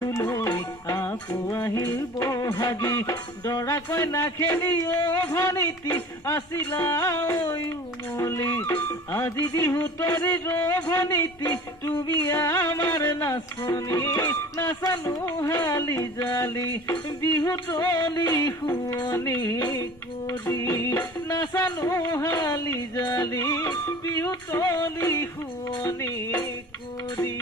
লৈ আকৌ আহিল বহাগী দৰা কইনা খেলি অঘনীতি আছিলা উমলি আজি বিহু তৰি ৰঘনীতি তুমি আমাৰ নাচনী নাচানো হালি জালি বিহু তলি শুৱনি কৰি নাচানো হালি জালি বিহু তলি শুৱনি কৰি